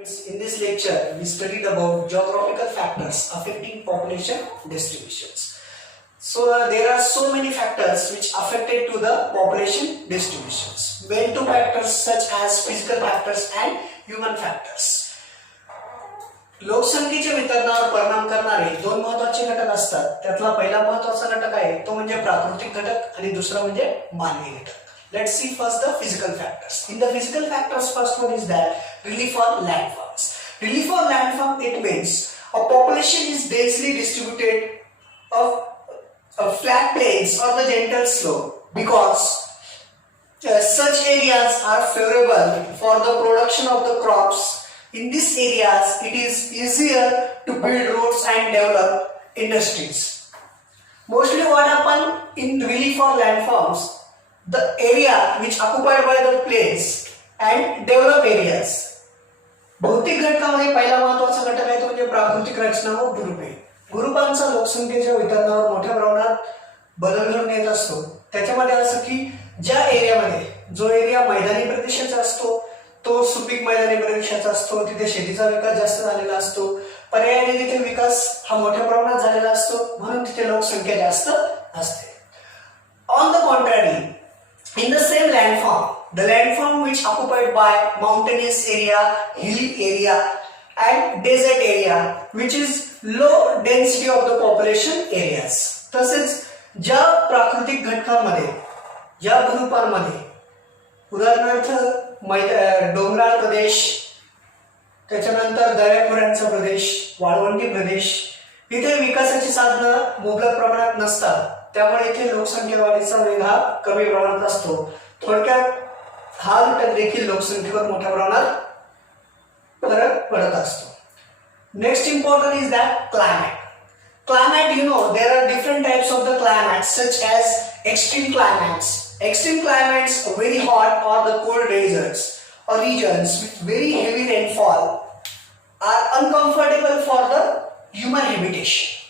In this lecture, we studied about geographical factors affecting population distributions. So there are so many factors which affected to the population distributions. Main two factors such as physical factors and human factors. लोकसंख्येच्या वितरणावर परिणाम करणारे दोन महत्त्वाचे घटक असतात. त्यातला पहिला महत्त्वाचा घटक आहे तो म्हणजे प्राकृतिक घटक आणि दुसरा म्हणजे मानवी घटक. Let's see first the physical factors. In the physical factors, first one is that relief on landforms. Relief on landform, it means a population is densely distributed of flat plains or the gentle slope because such areas are favorable for the production of the crops. In these areas, it is easier to build roads and develop industries. Mostly what happens in relief on landforms, the area which occupied by the plains and developed areas. भौतिक घटकामध्ये पहिला महत्त्वाचा घटक आहे तो म्हणजे प्राकृतिक रचना व भूरूपे. भूरूपांचा लोकसंख्येच्या वितरणावर मोठ्या प्रमाणात बदल घडून येत असतो. त्याच्यामध्ये असं की ज्या एरियामध्ये जो एरिया मैदानी प्रदेशाचा असतो तो सुपीक मैदानी प्रदेशाचा असतो, तिथे शेतीचा विकास जास्त झालेला असतो, पर्यायाने तिथे विकास हा मोठ्या प्रमाणात झालेला असतो, म्हणून तिथे लोकसंख्या जास्त असते. On the contrary, in the same landform, the landform which occupied by mountainous area, hilly area and desert area, which is low density of the population areas. तसेच ज्या प्राकृतिक घटकांमध्ये ज्या भूरूपांमध्ये उदाहरणार्थ डोंगराळ प्रदेश, त्याच्यानंतर दऱ्याखोऱ्यांचा प्रदेश, वाळवंटी प्रदेश, इथे विकासाची साधनं मुबलक प्रमाणात नसतात, त्यामुळे इथे लोकसंख्या वाढीचा वेग हा कमी प्रमाणात असतो. थोडक्यात हा घटक देखील लोकसंख्येवर मोठ्या प्रमाणात फरक पडत असतो. Next important is that climate. Climate, there are different types of the climates such as extreme climates. Extreme climates, very hot or the cold deserts or regions with very heavy rainfall are uncomfortable for the human habitation.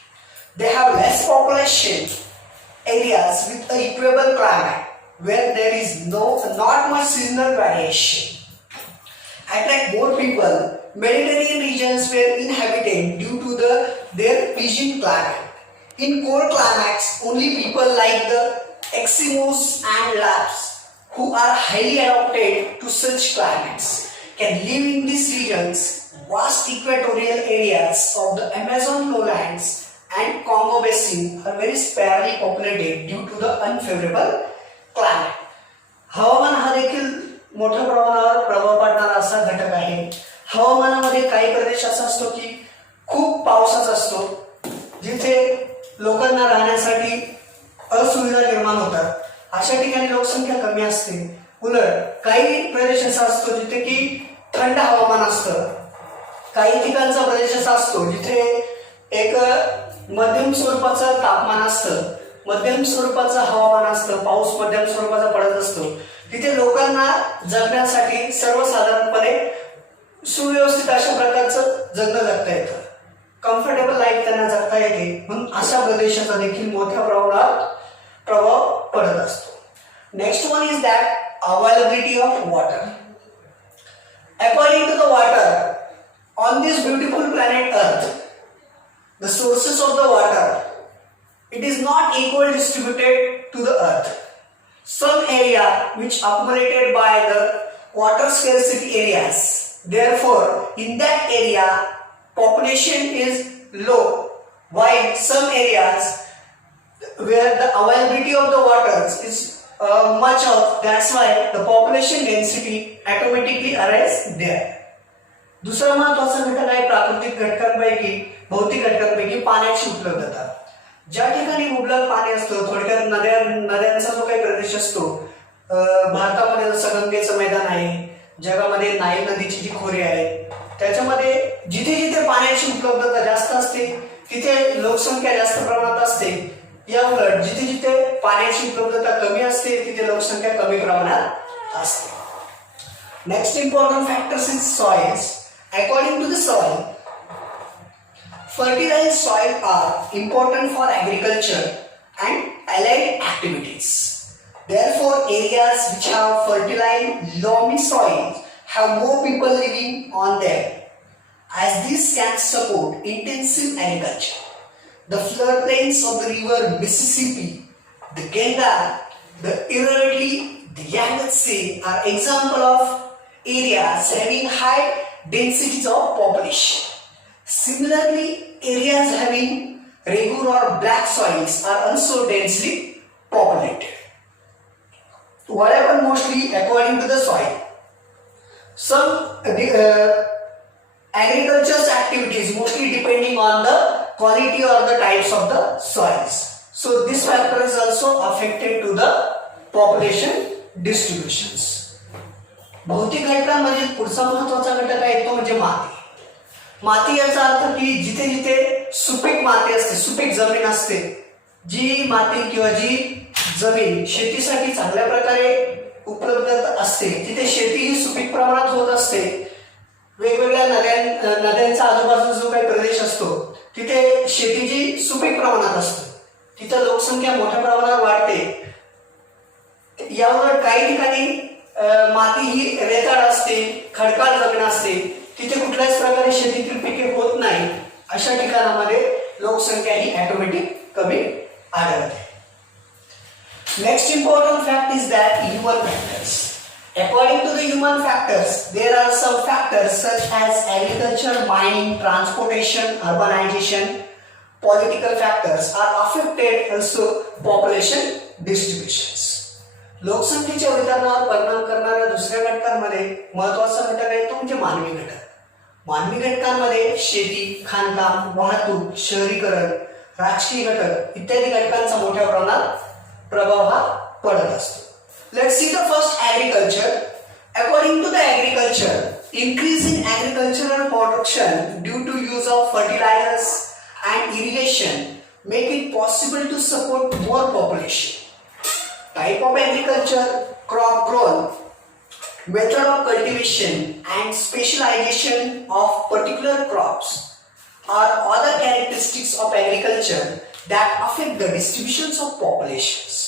They have less population areas with a equable climate where there is not much seasonal variation. Attract more people. Mediterranean regions were inhabited due to their pleasant climate. In cold climates, only people like the Eskimos and Lapps, who are highly adapted to such climates, can live in these regions. Vast equatorial areas of the Amazon lowlands and Congo basin are very sparsely populated due to the unfavorable climate. हवामान हा देखील मोठ्या प्रमाणावर प्रभाव पाडणारा असा घटक आहे. हवामानामध्ये काही प्रदेश असा असतो की खूप पावसाचा असतो, जिथे लोकांना राहण्यासाठी असुविधा निर्माण होतात, अशा ठिकाणी लोकसंख्या कमी असते. उलट काही प्रदेश असा असतो जिथे की थंड हवामान असतं, काही ठिकाणचा प्रदेश असा असतो जिथे एक मध्यम स्वरूपाचं तापमान असतं, मध्यम स्वरूपाचं हवामान असतं, पाऊस मध्यम स्वरूपाचा पडत असतो. तिथे लोकांना जगण्यासाठी सर्वसाधारणपणे सुव्यवस्थित अशा प्रकारचं जगणं जगता येतं, कम्फर्टेबल लाईफ त्यांना जगता येते, म्हणून अशा प्रदेशाचा देखील मोठ्या प्रमाणात प्रभाव पडत असतो. Next one is that availability of water. According to the water on this beautiful planet Earth, the sources of the water, it is not equal distributed to the earth. Some area which accumulated by the water scarcity areas, therefore in that area population is low, while some areas where the availability of the waters is much of, that's why the population density automatically arises there. दुसरा महत्त्वाचा घटक आहे प्राकृतिक घटकांपैकी भौतिक घटकांपैकी पाण्याची उपलब्धता. ज्या ठिकाणी मुबलक पाणी असतं, थोडक्यात नद्यांचा जो काही प्रदेश असतो, भारतामध्ये जसं गंगेचं मैदान आहे, जगामध्ये नाईल नदीची जी खोरे आहे, त्याच्यामध्ये जिथे जिथे पाण्याची उपलब्धता जास्त असते तिथे लोकसंख्या जास्त प्रमाणात असते. या उलट जिथे जिथे पाण्याची उपलब्धता कमी असते तिथे लोकसंख्या कमी प्रमाणात असते. Next important factors is soils. According to the soil, fertilized soil are important for agriculture and allied activities. Therefore, areas which have fertile loamy soil have more people living on them, as this can support intensive agriculture. The floodplains of the river Mississippi, the Ganga, the Irrawaddy, the Yangtze are example of areas having high densities of population. Similarly, areas having regular or black soils are also densely populated. What happens mostly according to the soil? Some agriculture's activities mostly depending on the quality or the types of the soils. So this factor is also affected to the population distributions. भौतिक घटकांमध्ये पुढचा महत्त्वाचा घटक आहे तो म्हणजे माती. माती याचा अर्थ की जिथे जिथे सुपीक माती असते, सुपीक जमीन असते, जी माती किंवा जी जमीन शेतीसाठी चांगल्या प्रकारे उपलब्ध असते, तिथे शेती ही सुपीक प्रमाणात होत असते. वेगवेगळ्या नद्यांचा आजूबाजूचा जो काही प्रदेश असतो तिथे शेती जी सुपीक प्रमाणात असते, तिथं लोकसंख्या मोठ्या प्रमाणावर वाढते. यावर काही ठिकाणी माती ही रेताळ असते, खडकाळ जमीन असते, तिथे कुठल्याच प्रकारे शेतीतील पिके होत नाही. अशा ठिकाणामध्ये लोकसंख्या ही ऑटोमॅटिक कमी आढळते. Next important fact is that human factors. According to the human factors, there are some factors such as agriculture, mining, transportation, urbanization, political factors are affected also population distributions. लोकसंख्येच्या वितरणावर परिणाम करणाऱ्या दुसऱ्या घटकांमध्ये महत्त्वाचा घटक आहे तो म्हणजे मानवी घटक. मानवी घटकांमध्ये शेती, खाणकाम, वाहतूक, शहरीकरण, राजकीय घटक इत्यादी घटकांचा मोठ्या प्रमाणात प्रभाव हा पडत असतो. Let's see the first agriculture. According to the agriculture, increase in agricultural production due to use of fertilizers and irrigation make it possible to support more population. Type of agriculture, crop growth, method of cultivation and specialization of particular crops are other characteristics of agriculture that affect the distributions of populations.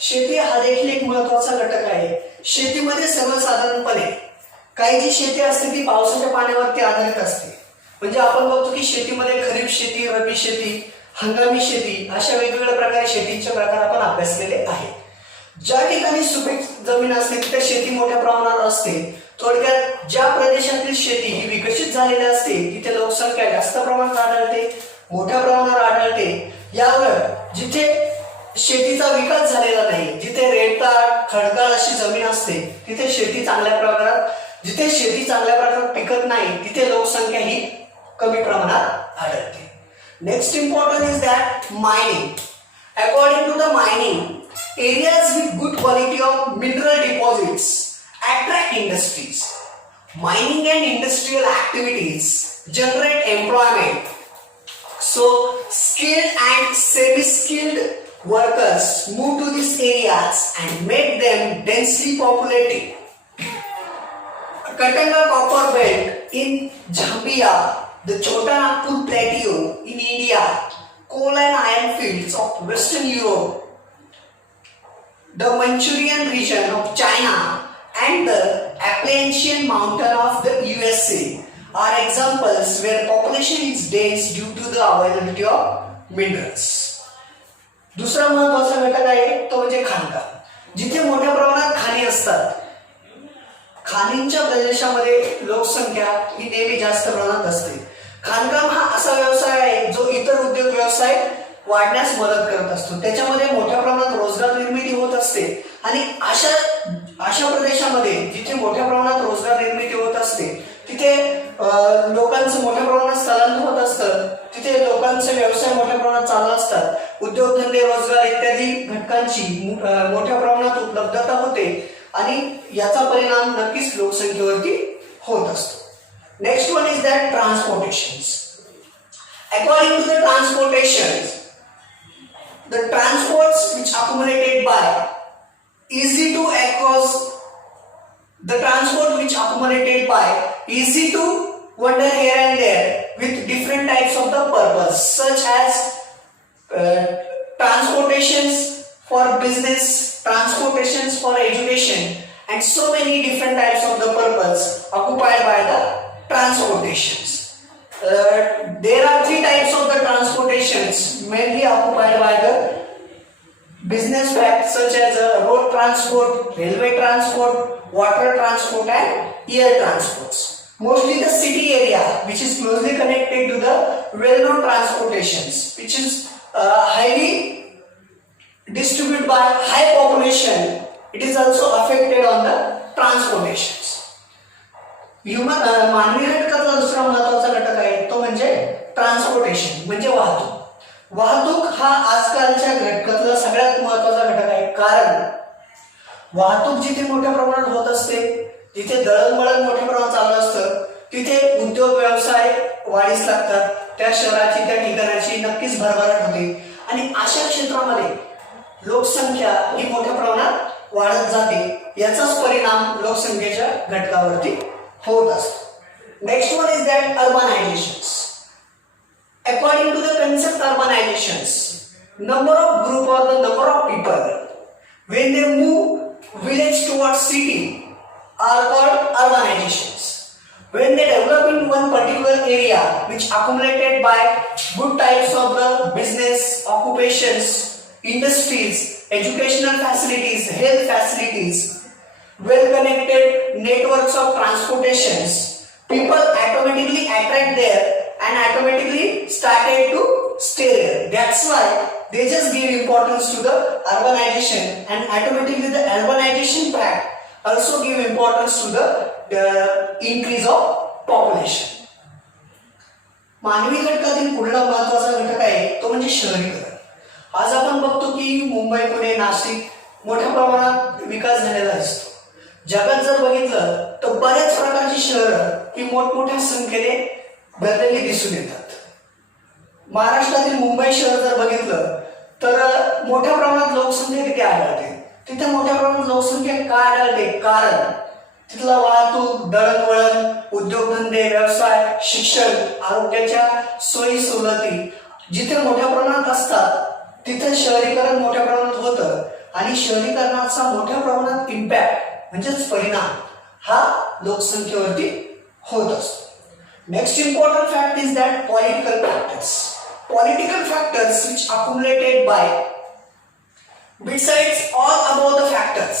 शेती हा देखील एक महत्त्वाचा घटक आहे. शेतीमध्ये सर्वसाधारणपणे काही जी शेती असते ती पावसाच्या पाण्यावरती आधारित असते. म्हणजे आपण बघतो की शेतीमध्ये खरीप शेती, रब्बी शेती, हंगामी शेती अशा वेगवेगळ्या प्रकारे शेतीचे प्रकार आपण अभ्यासलेले आहेत. ज्या ठिकाणी सुपीक जमीन असते तिथे शेती मोठ्या प्रमाणावर असते. थोडक्यात ज्या प्रदेशातील शेती ही विकसित झालेली असते तिथे लोकसंख्या जास्त प्रमाणात आढळते, मोठ्या प्रमाणावर आढळते. यावर जिथे शेतीचा विकास झालेला नाही, जिथे रेताळ खडकाळ अशी जमीन असते तिथे शेती चांगल्या प्रकारात, जिथे शेती चांगल्या प्रकारात पिकत नाही तिथे लोकसंख्या ही कमी प्रमाणात आढळते. Next important is that mining. According to the mining, areas with good quality of mineral deposits attract industries. Mining and industrial activities generate employment. So skilled and semi-skilled workers move to these areas and make them densely populated. Katanga Copper Belt in Zambia, the Chota Nagpur Plateau in India, coal and iron fields of Western Europe, the Manchurian region of China and the Appalachian mountain of the USA are examples where population is dense due to the availability of minerals. दुसरा महत्त्वाचा घटक आहे तो म्हणजे खाणकाम. जिथे मोठ्या प्रमाणात खाणी असतात, खाणींच्या प्रदेशामध्ये लोकसंख्या ही नेहमी जास्त प्रमाणात असते. खाणकाम हा असा व्यवसाय आहे जो इतर उद्योग व्यवसाय वाढण्यास मदत करत असतो. त्याच्यामध्ये मोठ्या प्रमाणात रोजगार निर्मिती होत असते आणि अशा प्रदेशामध्ये जिथे मोठ्या प्रमाणात रोजगार निर्मिती होत असते तिथे लोकांचं मोठ्या प्रमाणात स्थलांतर होत असतं. तिथे लोकांचे व्यवसाय मोठ्या प्रमाणात चालू असतात. उद्योगधंदे, रोजगार इत्यादी घटकांची मोठ्या प्रमाणात उपलब्धता होते आणि याचा परिणाम नक्कीच लोकसंख्येवरती होत असतो. Next one is that transportation. According to the transportations, the transports which accumulated by easy to across the transport which accumulated by easy to wander here and there with different types of the purpose such as transportations for business, transportations for education and so many different types of the purpose occupied by the transportations. There are three types of the transportations mainly occupied by the business facts such as road transport, railway transport, water transport and air transports. Mostly the city area which is closely connected to the well-known transportations which is highly distributed by high population. It is also affected on the transportations. मानवी घटकाचा दुसरा महत्त्वाचा घटक आहे तो म्हणजे transportation म्हणजे वाहतूक. वाहतूक हा आजकालच्या घटकातला सगळ्यात महत्त्वाचा घटक आहे कारण वाहतूक जिथे मोठ्या प्रमाणात होत असते, जिथे दळणवळण मोठ्या प्रमाणात चालू असतं, तिथे उद्योग व्यवसाय वाढीस लागतात, त्या शहराची त्या ठिकाणाची नक्कीच भरभराट होते आणि अशा क्षेत्रामध्ये लोकसंख्या ही मोठ्या प्रमाणात वाढत जाते. याचाच परिणाम लोकसंख्येच्या घटकावरती होत असतो. Next one is that urbanisations. According to the concept urbanisations, number of group or the number of people when they move village towards city are called urbanizations. When they develop in one particular area which accumulated by good types of the business, occupations, industries, educational facilities, health facilities, well-connected networks of transportations, people automatically attract there and automatically started to stay there. That's why they just give importance to the urbanization and automatically the urbanization fact also give importance to the increase of population. मानवी घटकातील पुढला महत्त्वाचा घटक आहे तो म्हणजे शहरीकरण. आज आपण बघतो की मुंबई, पुणे, नाशिक मोठ्या प्रमाणात विकास झालेला असतो. जगात जर बघितलं तर बऱ्याच प्रकारची शहरं ही मोठमोठ्या संख्येने भरलेली दिसून येतात. महाराष्ट्रातील मुंबई शहर जर बघितलं तर मोठ्या प्रमाणात लोकसंख्या तिथे आढळते. तिथे मोठ्या प्रमाणात लोकसंख्या का आढळते? कारण तिथला वाहतूक, दळणवळण, उद्योगधंदे, व्यवसाय, शिक्षण, आरोग्याच्या सोयी सवलती जिथे मोठ्या प्रमाणात असतात तिथे शहरीकरण मोठ्या प्रमाणात होतं आणि शहरीकरणाचा मोठ्या प्रमाणात इम्पॅक्ट म्हणजेच परिणाम हा लोकसंख्येवरती होत असतो. Next important fact is that political factors. Political factors which accumulated by besides all above the factors,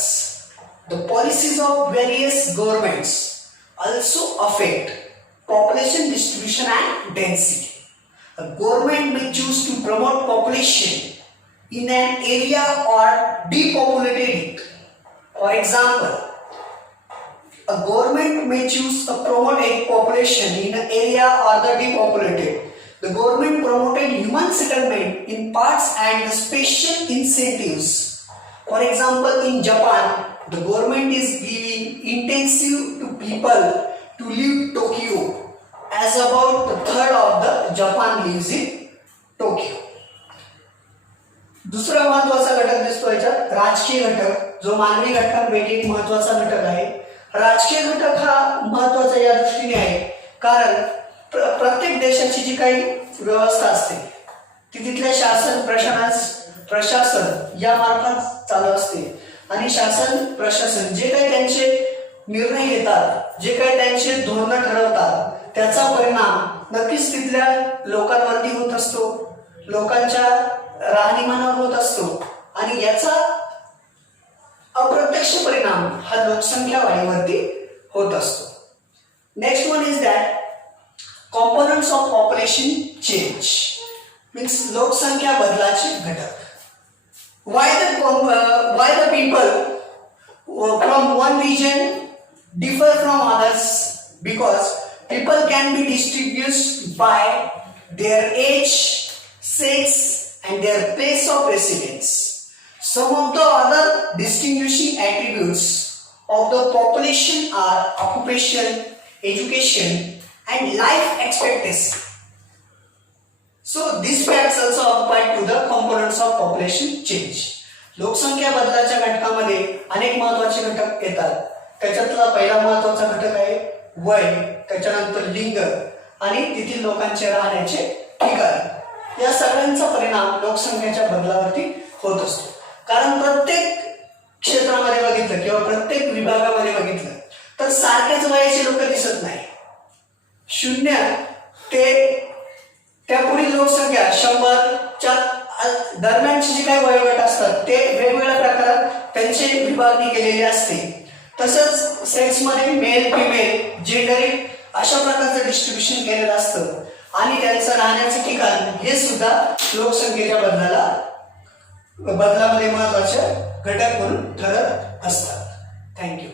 the policies of various governments also affect population distribution and density. A government may choose to promote population in an area or depopulate it. For example, a government may choose to promote a population in an area or the depopulated. The government promoted human settlement in parts and the special incentives. For example, in Japan, the government is giving intensive to people to leave Tokyo, as about the third of the Japan lives in Tokyo. दुसरा महत्वाचा घटक दिसतो याच्यात राजकीय घटक, जो मानवी घटकांपैकी एक महत्वाचा घटक आहे. राजकीय घटक हा महत्वाचा या दृष्टीने आहे कारण प्रत्येक देशाची जी काही व्यवस्था असते ती तिथल्या शासन प्रशासन या मार्फत चालू असते आणि शासन प्रशासन जे काही त्यांचे निर्णय घेतात, जे काही त्यांचे धोरणं ठरवतात त्याचा परिणाम नक्कीच तिथल्या लोकांवरती होत असतो, लोकांच्या राहणीमानावर होत असतो आणि याचा अप्रत्यक्ष परिणाम हा लोकसंख्या वाढीवरती होत असतो. Next one is that components of population change means लोकसंख्या बदलाचे घटक. Why the people from one region differ from others? Because people can be distributed by their age, sex and their place of residence. Some of the other distinguishing attributes of the population are occupation, education and life expectancy. So these facts also apply to the components of population change. लोकसंख्या बदलाच्या घटकामध्ये अनेक महत्त्वाचे घटक येतात. त्याच्यातला पहिला महत्त्वाचा घटक आहे वय, त्याच्यानंतर लिंग आणि तेथील लोकांचे राहण्याचे ठिकाण. या सगळ्यांचा परिणाम लोकसंख्येच्या बदलावरती होत असतो कारण प्रत्येक क्षेत्रामध्ये बघितलं किंवा प्रत्येक विभागामध्ये बघितलं तर सारख्याच वयाची लोक दिसत नाही. 0 ते त्या पुढील लोकसंख्या 100च्या दरम्यानची जी काही वयोगट असतात ते वेगवेगळ्या प्रकारात त्यांची विभागणी केलेली असते. तसंच सेक्समध्ये मेल फिमेल जेंडरिक अशा प्रकारचं डिस्ट्रीब्युशन केलेलं असतं आणि त्यांचं राहण्याचं ठिकाण हे सुद्धा लोकसंख्येच्या बदलामध्ये महत्वाचे घटक म्हणून ठरत असतात. थँक्यू.